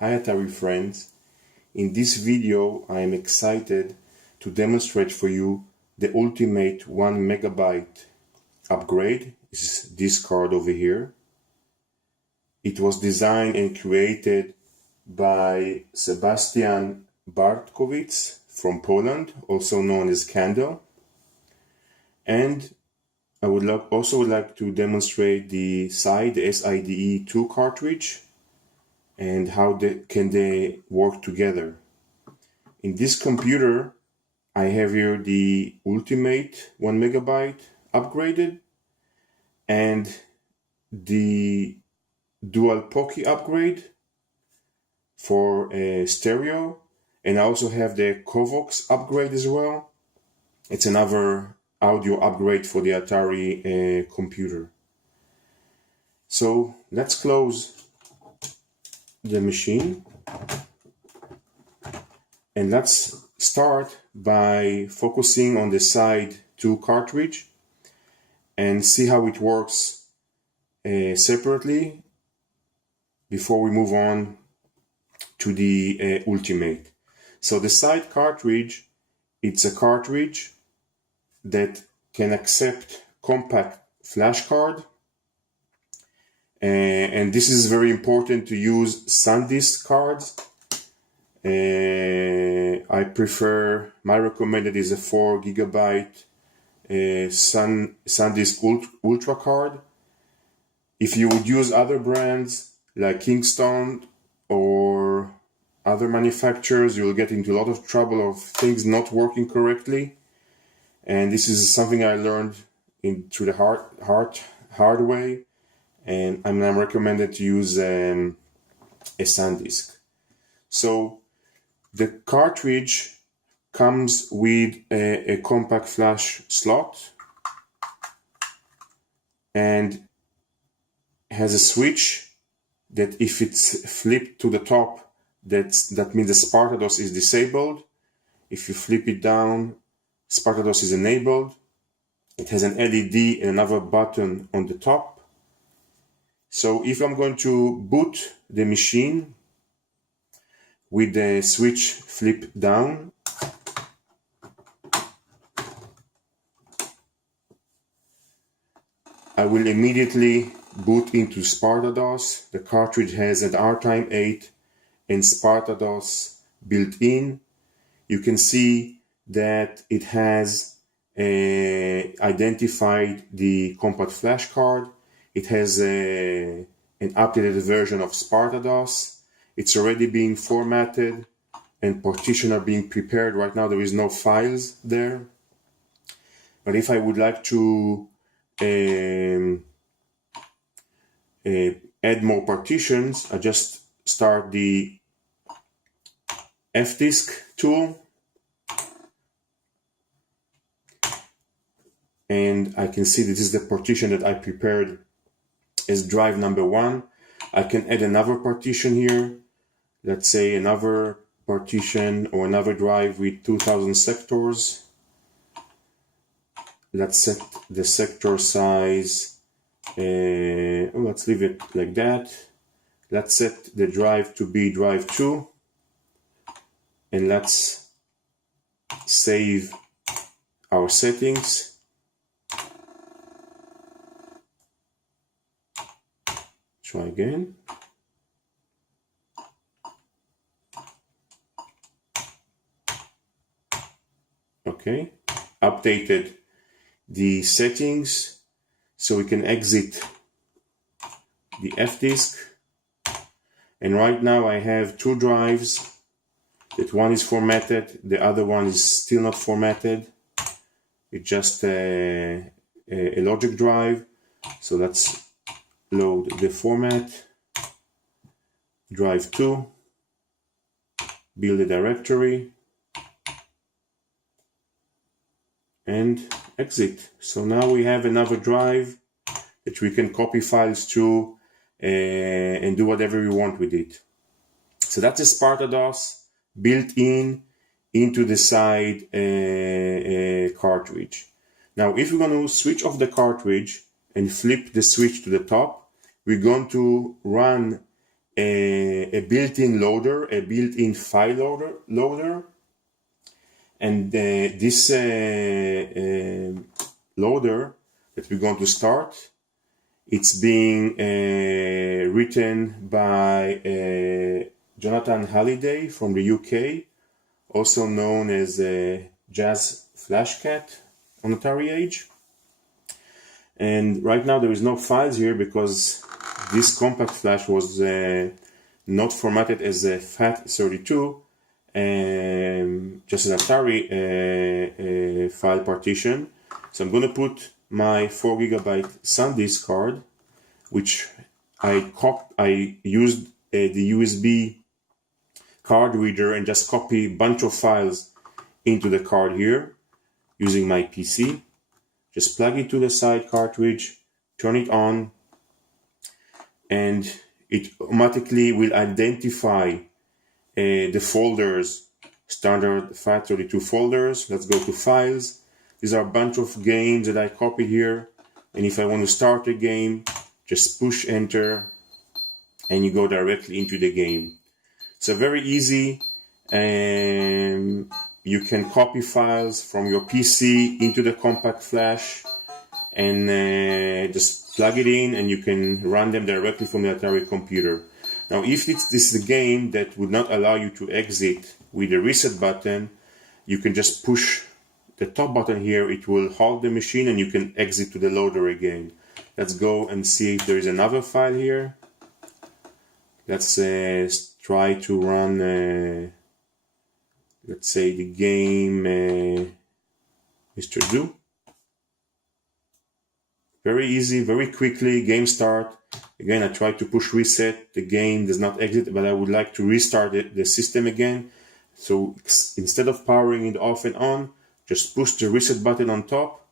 Hi Atari friends, in this video I am excited to demonstrate for you the ultimate 1 megabyte upgrade. This is this card over here. It was designed and created by Sebastian Bartkowicz from Poland, also known as Candle. And I would also like to demonstrate the SIDE2 Cartridge and how can they work together. In this computer, I have here the ultimate 1 megabyte upgraded and the dual Pocky upgrade for stereo, and I also have the Covox upgrade as well. It's another audio upgrade for the Atari computer. So let's close the machine and let's start by focusing on the SIDE2 cartridge and see how it works separately before we move on to the ultimate. So the SIDE cartridge, it's a cartridge that can accept compact flash card, and this is very important to use SanDisk cards. My recommended is a 4 gigabyte SanDisk Ultra card. If you would use other brands like Kingston or other manufacturers, you will get into a lot of trouble of things not working correctly. And this is something I learned through the hard way. And I'm recommended to use a SanDisk. So the cartridge comes with a compact flash slot and has a switch that if it's flipped to the top, that means the SpartaDOS is disabled. If you flip it down, SpartaDOS is enabled. It has an LED and another button on the top. So if I'm going to boot the machine with the switch flipped down, I will immediately boot into SpartaDOS. The cartridge has an RTime 8 and SpartaDOS built in. You can see that it has identified the compact flash card. It has an updated version of SpartaDOS. It's already being formatted and partitions are being prepared. Right now there is no files there. But if I would like to add more partitions, I just start the F-disk tool. And I can see this is the partition that I prepared as drive number 1. I can add another partition here. Let's say another partition or another drive with 2000 sectors. Let's set the sector size. Let's leave it like that. Let's set the drive to be drive 2. And let's save our settings. Try again. Okay, updated the settings so we can exit the F-disk. And right now I have 2 drives. That one is formatted, the other one is still not formatted. It's just a logic drive. So let's load the format, drive 2, build a directory, and exit. So now we have another drive that we can copy files to and do whatever we want with it. So that's a SpartaDOS built into the SIDE cartridge. Now if we're going to switch off the cartridge and flip the switch to the top, we're going to run a built-in loader, a built-in file loader, and this loader that we're going to start, it's being written by Jonathan Halliday from the UK, also known as Jazz Flashcat on Atari Age. And right now there is no files here because this compact flash was not formatted as a FAT32, just an Atari file partition. So I'm going to put my 4 GB SanDisk card, which I used the USB card reader and just copy a bunch of files into the card here using my PC. Just plug it to the SIDE cartridge, turn it on, and it automatically will identify the folders, standard FAT32 folders. Let's go to files. These are a bunch of games that I copied here, and if I want to start a game, just push enter and you go directly into the game. So very easy, and you can copy files from your PC into the compact flash and just plug it in, and you can run them directly from the Atari computer. Now, if this is a game that would not allow you to exit with the reset button, you can just push the top button here. It will halt the machine and you can exit to the loader again. Let's go and see if there is another file here. Let's try to run, let's say, the game Mr. Do. Very easy, very quickly, game start. Again, I try to push reset. The game does not exit, but I would like to restart the system again. So instead of powering it off and on, just push the reset button on top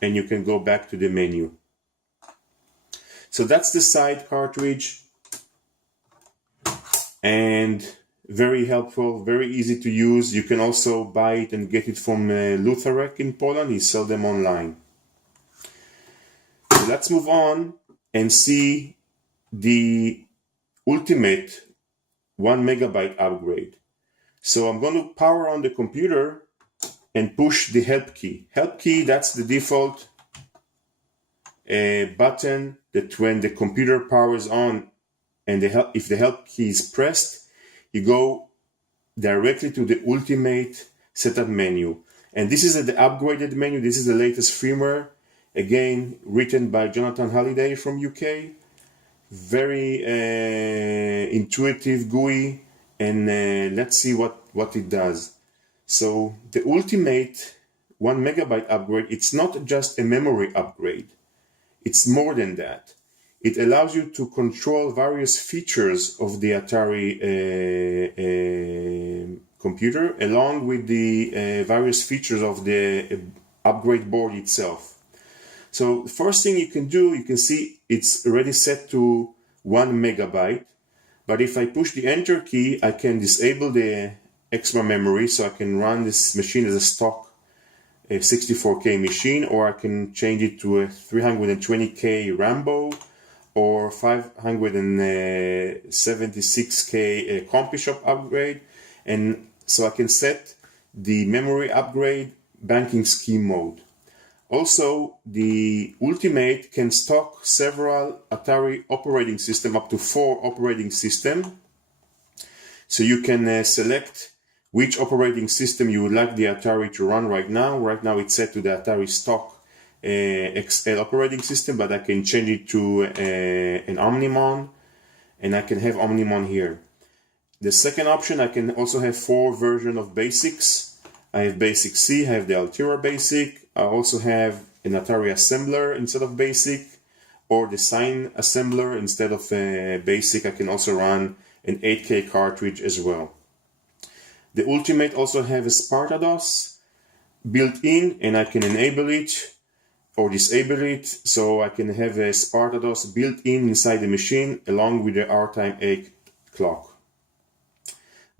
and you can go back to the menu. So that's the SIDE cartridge, and very helpful, very easy to use. You can also buy it and get it from Lutherek in Poland. He sells them online. So let's move on and see the ultimate 1 MB upgrade. So I'm going to power on the computer and push the help key. Help key, that's the default button that when the computer powers on and if the help key is pressed, you go directly to the ultimate setup menu. And this is the upgraded menu. This is the latest firmware, again written by Jonathan Halliday from UK. Very intuitive GUI, and let's see what it does. So the ultimate 1 MB upgrade, it's not just a memory upgrade. It's more than that. It allows you to control various features of the Atari computer, along with the various features of the upgrade board itself. So the first thing you can do, you can see it's already set to 1 MB. But if I push the enter key, I can disable the extra memory, so I can run this machine as a stock 64K machine, or I can change it to a 320K Rambo or 576K CompuShop upgrade. And so I can set the memory upgrade banking scheme mode. Also, the Ultimate can stock several Atari operating system, up to 4 operating system. So you can select which operating system you would like the Atari to run right now. Right now it's set to the Atari stock XL operating system, but I can change it to an Omnimon, and I can have Omnimon here. The second option, I can also have 4 versions of BASICs. I have Basic C, I have the Altera Basic. I also have an Atari assembler instead of BASIC, or the Sign assembler instead of BASIC. I can also run an 8K cartridge as well. The Ultimate also have a SpartaDOS built in, and I can enable it or disable it, so I can have a SpartaDOS built in inside the machine along with the R-Time 8 clock.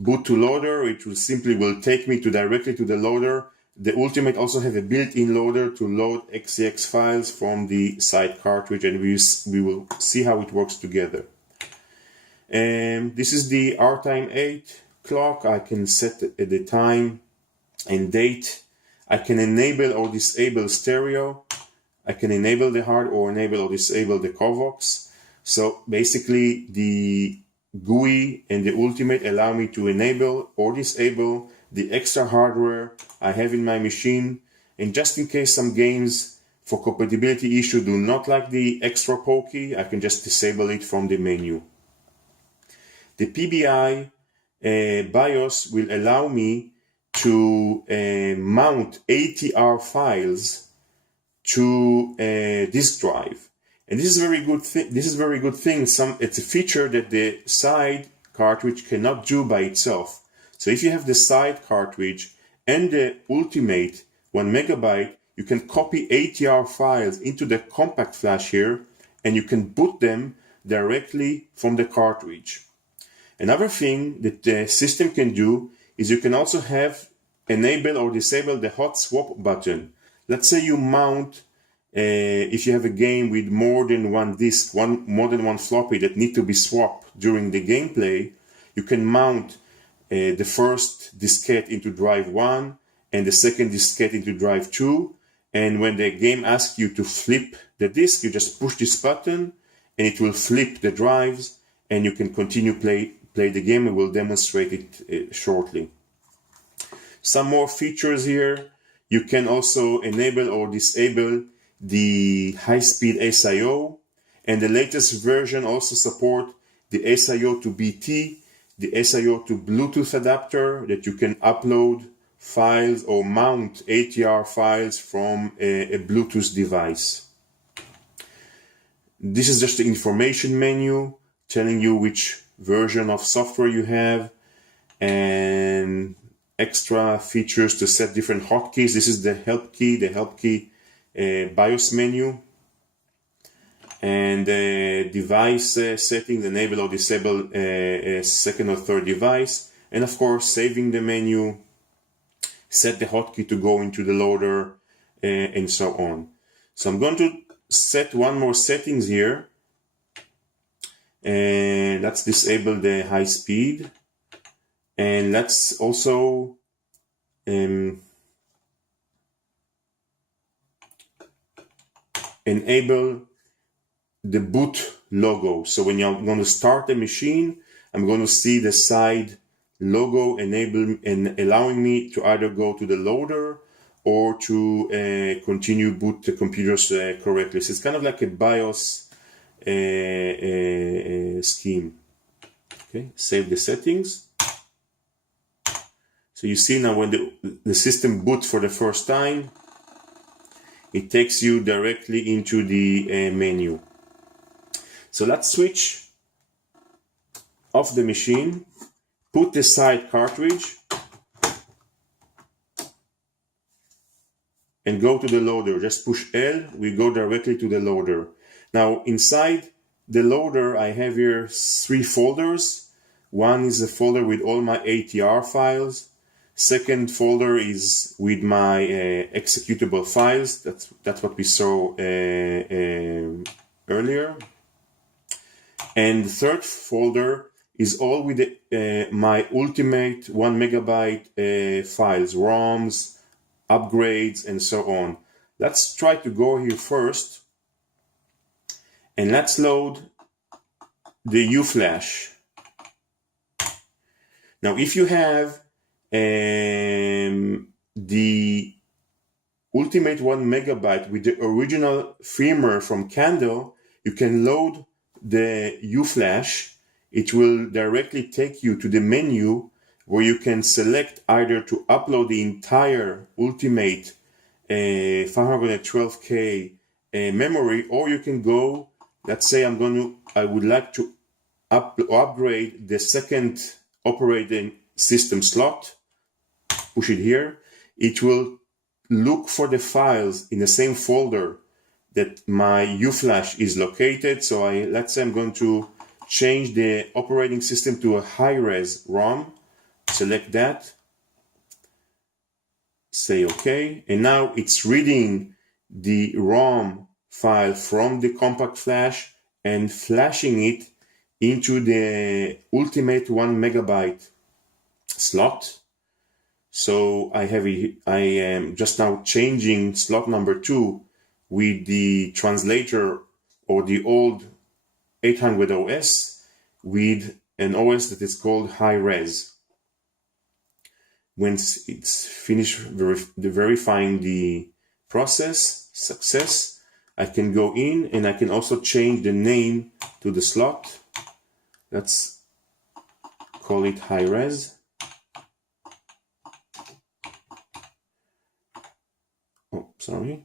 Boot to loader, it will simply take me directly to the loader. The Ultimate also have a built-in loader to load XCX files from the SIDE cartridge, and we will see how it works together. This is the R-Time 8 clock. I can set the time and date. I can enable or disable stereo. I can enable the hard or enable or disable the Covox. So basically the GUI and the Ultimate allow me to enable or disable the extra hardware I have in my machine. And just in case some games for compatibility issue do not like the extra pokey, I can just disable it from the menu. The PBI BIOS will allow me to mount ATR files to a disk drive, and this is a very good thing. It's a feature that the SIDE cartridge cannot do by itself. So if you have the SIDE cartridge and the Ultimate 1 megabyte, you can copy ATR files into the compact flash here, and you can boot them directly from the cartridge. Another thing that the system can do is you can also have enable or disable the hot swap button. Let's say you mount, if you have a game with more than one disk, more than one floppy that need to be swapped during the gameplay, you can mount the first diskette into drive 1 and the second diskette into drive 2. And when the game asks you to flip the disk, you just push this button and it will flip the drives, and you can continue play the game, and we'll demonstrate it shortly. Some more features here. You can also enable or disable the high-speed SIO, and the latest version also support the SIO to BT, the SIO to Bluetooth adapter, that you can upload files or mount ATR files from a Bluetooth device. This is just the information menu telling you which version of software you have, and extra features to set different hotkeys. This is the help key BIOS menu, and device settings, enable or disable a second or third device, and of course saving the menu, set the hotkey to go into the loader, and so on. So I'm going to set one more settings here, and let's disable the high speed, and let's also enable the boot logo. So when you're going to start the machine, I'm going to see the SIDE logo enable and allowing me to either go to the loader or to continue boot the computers correctly. So it's kind of like a BIOS scheme. Okay, save the settings. So you see now when the system boots for the first time, it takes you directly into the menu. So let's switch off the machine, put the SIDE cartridge, and go to the loader. Just push L, we go directly to the loader. Now inside the loader, I have here 3 folders. One is a folder with all my ATR files. Second folder is with my executable files. That's what we saw earlier. And the third folder is all with my Ultimate 1 megabyte files, ROMs, upgrades, and so on. Let's try to go here first, and let's load the UFlash. Now, if you have the Ultimate 1 megabyte with the original firmware from Candle, you can load the UFlash. It will directly take you to the menu where you can select either to upload the entire Ultimate 512K memory, or you can go, let's say I would like to upgrade the second operating system slot. Push it here. It will look for the files in the same folder that my UFlash is located. So let's say I'm going to change the operating system to a high-res ROM. Select that. Say OK. And now it's reading the ROM file from the compact flash and flashing it into the ultimate 1 megabyte slot. So I am just now changing slot number 2 with the translator or the old 800 OS with an OS that is called high res. Once it's finished verifying the process success, I can go in and I can also change the name to the slot. Let's call it high res. Oh, sorry.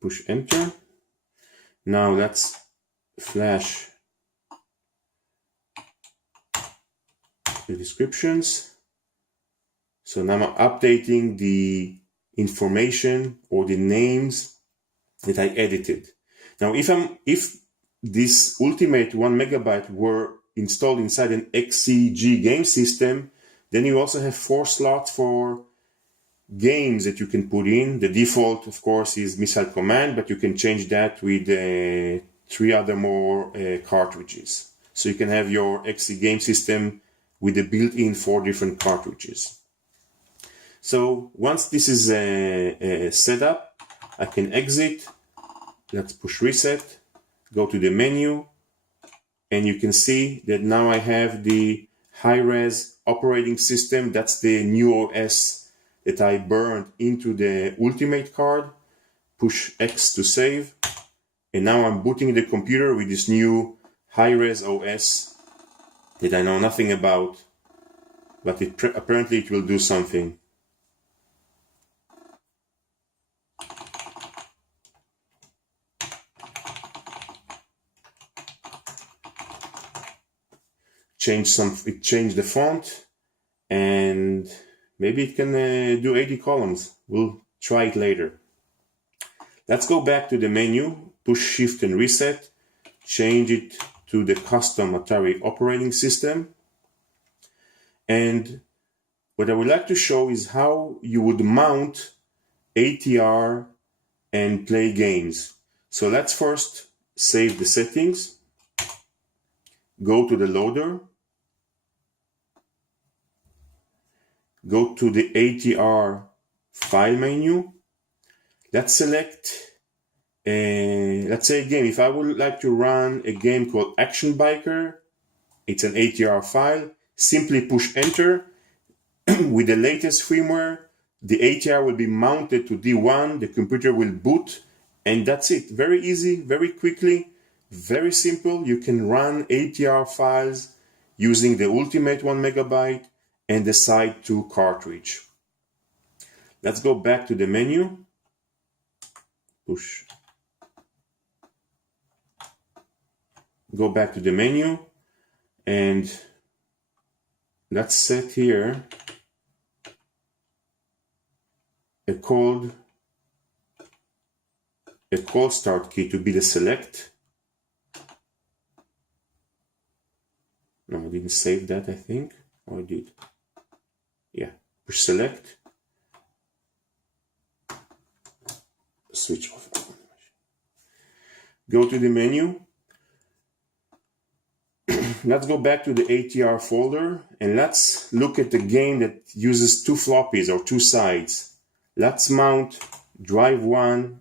Push enter. Now let's flash the descriptions. So now I'm updating the information or the names that I edited. Now if this ultimate 1 megabyte were installed inside an XCG game system, then you also have 4 slots for games that you can put in. The default, of course, is Missile Command, but you can change that with 3 other more cartridges. So you can have your XC game system with the built-in 4 different cartridges. So once this is set up, I can exit. Let's push reset, go to the menu, and you can see that now I have the high-res operating system. That's the new OS that I burned into the Ultimate card. Push X to save. And now I'm booting the computer with this new high-res OS that I know nothing about, but apparently it will do something. It changed the font, and maybe it can do 80 columns. We'll try it later. Let's go back to the menu, push Shift and reset, change it to the custom Atari operating system. And what I would like to show is how you would mount ATR and play games. So let's first save the settings, go to the loader, go to the ATR file menu. Let's select, let's say a game. If I would like to run a game called Action Biker, it's an ATR file. Simply push enter. With the latest firmware, the ATR will be mounted to D1, the computer will boot, and that's it. Very easy, very quickly, very simple. You can run ATR files using the Ultimate 1 megabyte and the SIDE2 Cartridge. Let's go back to the menu. Push. Go back to the menu and let's set here a cold start key to be the select. No, I didn't save that, I think. Oh, I did. Yeah, push select. Switch off. Go to the menu. Let's go back to the ATR folder and let's look at the game that uses 2 floppies or 2 sides. Let's mount drive 1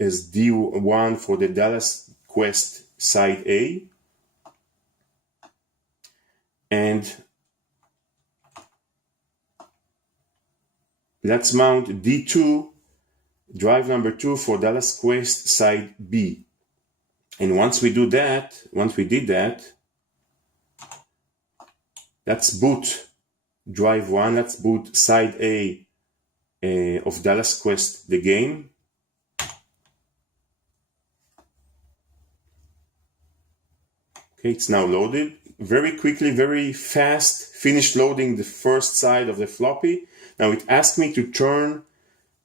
as D1 for the Dallas Quest side A. And let's mount D2, drive number 2 for Dallas Quest side B. And once we did that, let's boot drive 1, let's boot side A of Dallas Quest, the game. Okay, it's now loaded. Very quickly, very fast, finished loading the first side of the floppy. Now it asked me to turn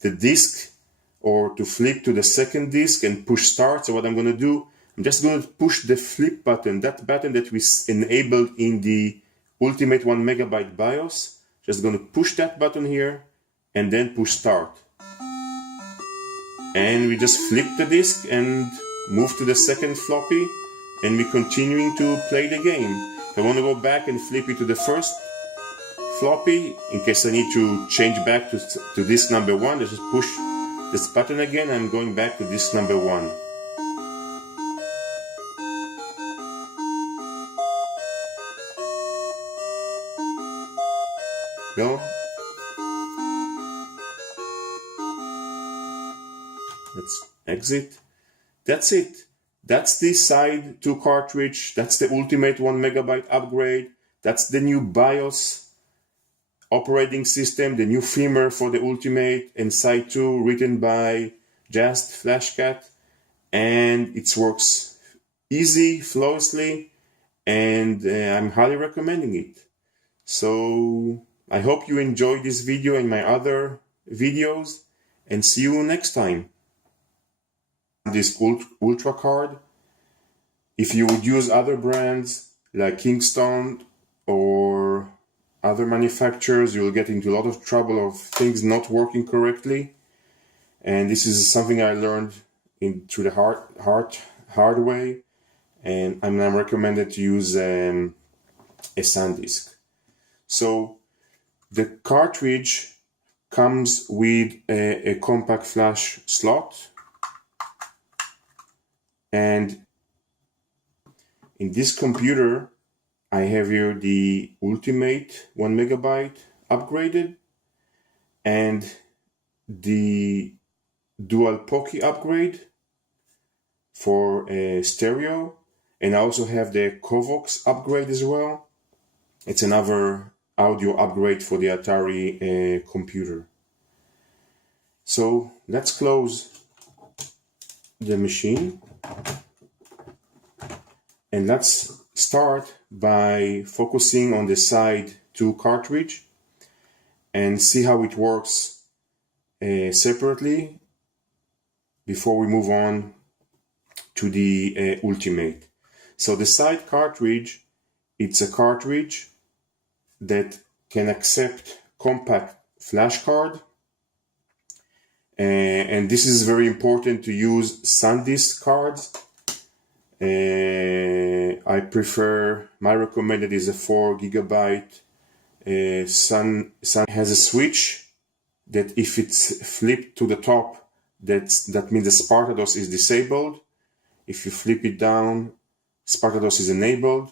the disk or to flip to the second disk and push start. So what I'm going to do, I'm just going to push the flip button, that button that we enabled in the Ultimate 1 megabyte BIOS. just going to push that button here and then push start. And we just flip the disk and move to the second floppy, and we're continuing to play the game. If I want to go back and flip it to the first floppy, in case I need to change back to disk number 1, just push this button again. I'm going back to disk number 1. Go. Let's exit. That's it. That's the SIDE2 cartridge. That's the ultimate 1 megabyte upgrade. That's the new BIOS operating system, the new firmware for the ultimate and SIDE2, written by Just Flashcat, and it works easy, flawlessly, and I'm highly recommending it. So I hope you enjoyed this video and my other videos, and see you next time. This Ultra card, if you would use other brands like Kingston or other manufacturers, you'll get into a lot of trouble of things not working correctly. And this is something I learned through the hard way, and I'm recommended to use a SanDisk. So the cartridge comes with a compact flash slot, and in this computer I have here the ultimate 1 megabyte upgraded and the dual Pocky upgrade for stereo, and I also have the Covox upgrade as well. It's another audio upgrade for the Atari computer. So let's close the machine and let's start by focusing on the SIDE2 cartridge and see how it works separately before we move on to the ultimate. So the SIDE cartridge, it's a cartridge that can accept compact flash card, and this is very important to use SanDisk cards. I prefer, my recommended is a 4 gigabyte. Sun has a switch that if it's flipped to the top, that means the SpartaDOS is disabled. If you flip it down, SpartaDOS is enabled.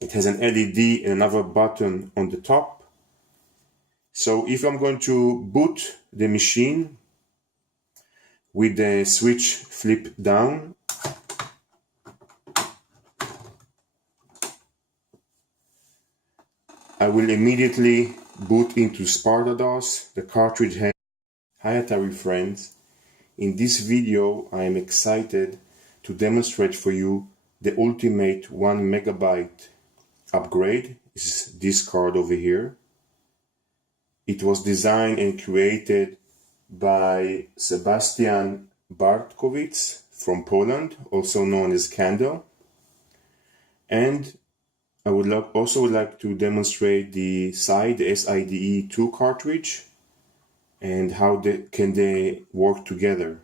It has an LED and another button on the top. So if I'm going to boot the machine with the switch flip down, I will immediately boot into SpartaDOS. The cartridge has... Hi Atari friends, in this video I am excited to demonstrate for you the ultimate 1 megabyte upgrade. This is this card over here. It was designed and created by Sebastian Bartkowicz from Poland, also known as Candle. And I would also like to demonstrate the SIDE2 cartridge and how they can work together.